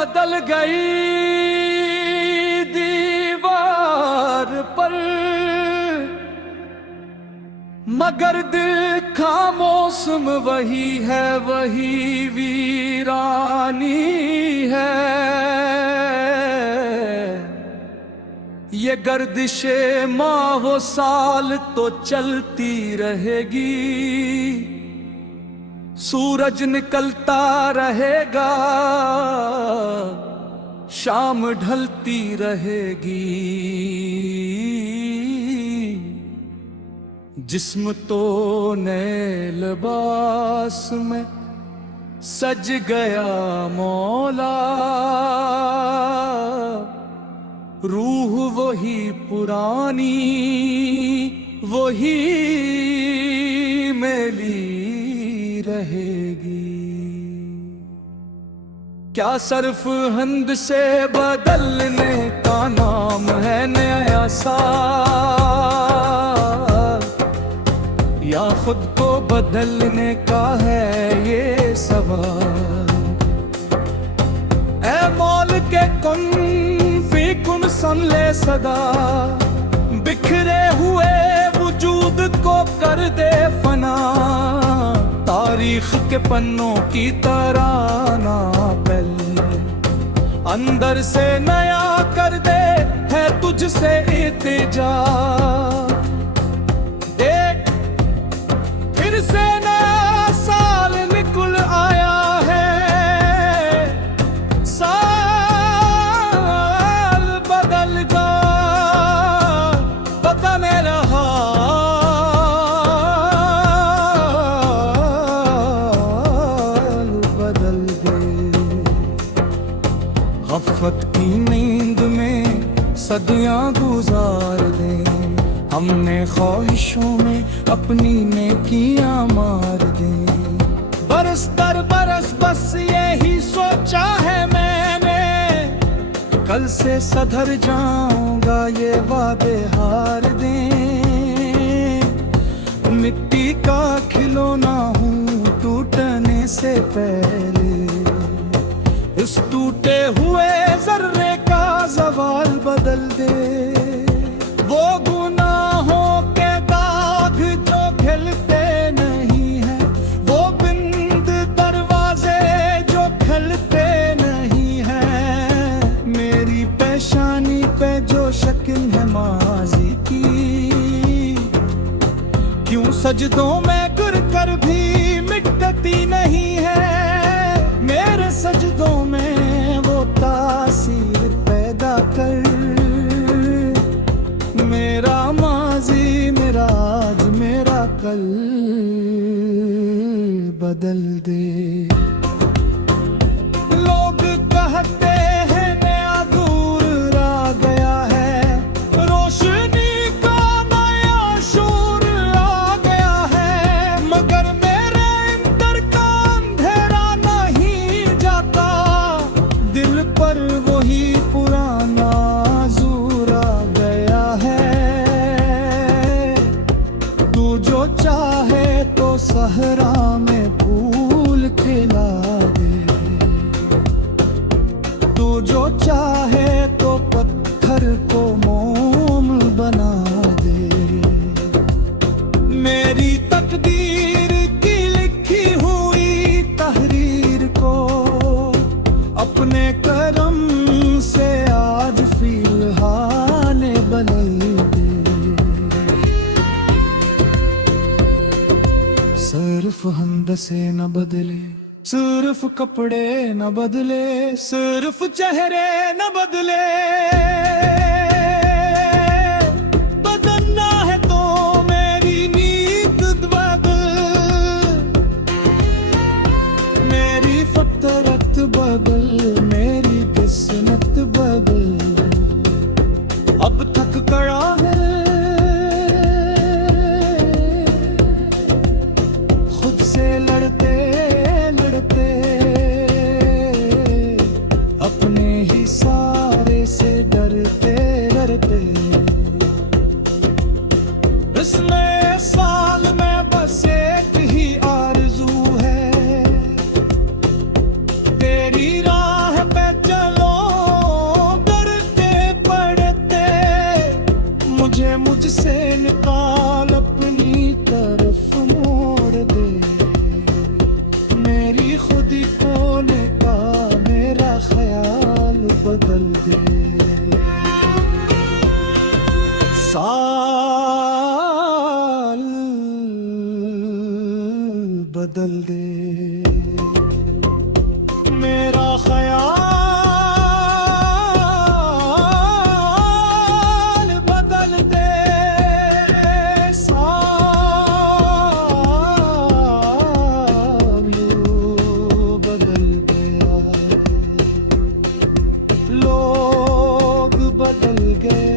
बदल गई दीवार पर, मगर दिल का मौसम वही है, वही वीरानी है। ये गर्दिशे माहो साल तो चलती रहेगी, सूरज निकलता रहेगा, शाम ढलती रहेगी। जिस्म तो नए लिबास में सज गया मौला, रूह वही पुरानी, वही मेली रहेगी। क्या सर्फ हंद से बदलने का नाम है नया सा, या खुद को बदलने का है ये सवाल। ए मौल के कुन फी कुन सुन ले सदा, बिखरे हुए वजूद को कर दे फना। तारीख के पन्नों की तरह ना पल, अंदर से नया कर दे है तुझसे इल्तिजा। देख फिर से नया साल निकल आया है, साल बदल गया, पता नहीं रहा बदल गए। गफलत की नींद में सदियां गुजार दें, हमने ख्वाहिशों में अपनी नेकियां मार दें। बरस दर बरस बस यही सोचा है मैंने, कल से सधर जाऊंगा ये वादे हार दें। मिट्टी का खिलौना हूँ टूटने से पहले, इस टूटे हुए जर्रे का ज़वाल बदल दे। वो गुनाहों के दाग जो खिलते नहीं हैं, वो बिंद दरवाजे जो खिलते नहीं हैं, मेरी पेशानी पे जो शक्ल है माजी की, क्यों सजदों में गिर कर भी मिटती नहीं है। मेरे सजदों में वो तासीर पैदा कर, मेरा माजी मेरा आज मेरा कल बदल दे। लोग कहते हैं नया दूर आ गया है, रोशनी का नया शोर आ गया है, मगर मेरे अंदर का अंधेरा नहीं जाता। दिल पर वही पुराना जोर आ गया है। तू जो चाहे तो सहरा में फूल खिला दे, तू जो चाहे तो पत्थर को मोम बना दे। मेरी तकदीर की लिखी हुई तहरीर को अपने करम से आज फिलहाल बदल दे। सिर्फ हंदसे न बदले, सिर्फ कपड़े न बदले, सिर्फ चेहरे न बदले। बदलना है तो मेरी नीत बदल, मेरी फितरत बदल, मेरी किस्मत बदल। अब तक कड़ा है खुद से लड़ते लड़ते, अपने ही सारे से डरते डरते। इस नए साल में बस एक ही आरज़ू है, तेरी राह पे बदल दे मेरा ख्याल बदल दे सालू बदल गया लोग बदल गए